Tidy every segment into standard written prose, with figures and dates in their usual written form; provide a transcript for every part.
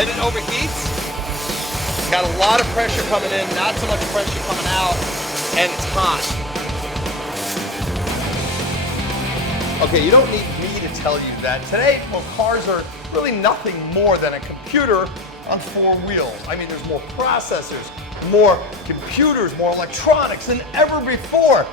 and it overheats. Got a lot of pressure coming in, not so much pressure coming out, and it's hot. Okay, you don't need me to tell you that. Today, well, cars are really nothing more than a computer on four wheels. I mean, there's more processors, more computers, more electronics than ever before.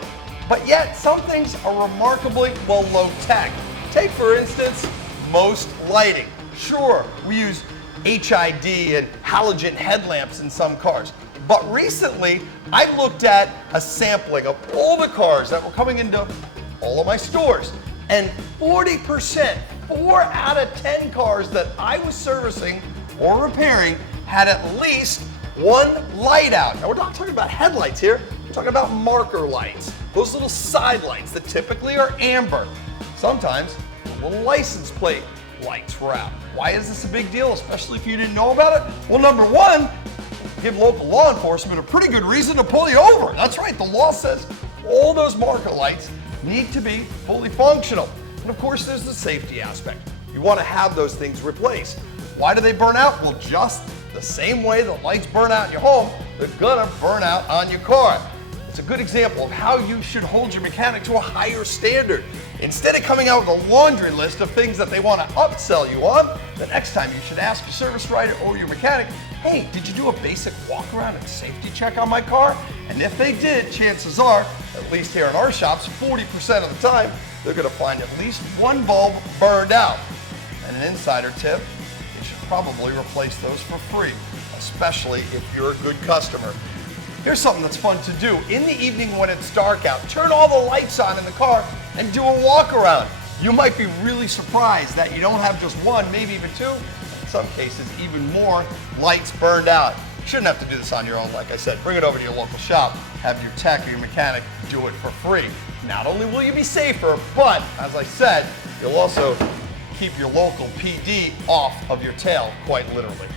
But yet, some things are remarkably, well, low tech. Take, for instance, most lighting. Sure, we use HID and halogen headlamps in some cars. But recently, I looked at a sampling of all the cars that were coming into all of my stores. And 40%, 4 out of 10 cars that I was servicing or repairing had at least one light out. Now, we're not talking about headlights here. We're talking about marker lights. Those little side lights that typically are amber. Sometimes the little license plate lights were out. Why is this a big deal, especially if you didn't know about it? Well, number one, give local law enforcement a pretty good reason to pull you over. That's right, the law says all those marker lights need to be fully functional. And of course, there's the safety aspect. You want to have those things replaced. Why do they burn out? Well, just the same way the lights burn out in your home, they're gonna burn out on your car. It's a good example of how you should hold your mechanic to a higher standard. Instead of coming out with a laundry list of things that they want to upsell you on, the next time you should ask your service writer or your mechanic, hey, did you do a basic walk around and safety check on my car? And if they did, chances are, at least here in our shops, 40% of the time, they're gonna find at least one bulb burned out. And an insider tip, you should probably replace those for free, especially if you're a good customer. Here's something that's fun to do. In the evening when it's dark out, turn all the lights on in the car and do a walk around. You might be really surprised that you don't have just one, maybe even two, in some cases even more lights burned out. You shouldn't have to do this on your own, like I said. Bring it over to your local shop, have your tech or your mechanic do it for free. Not only will you be safer, but as I said, you'll also keep your local PD off of your tail, quite literally.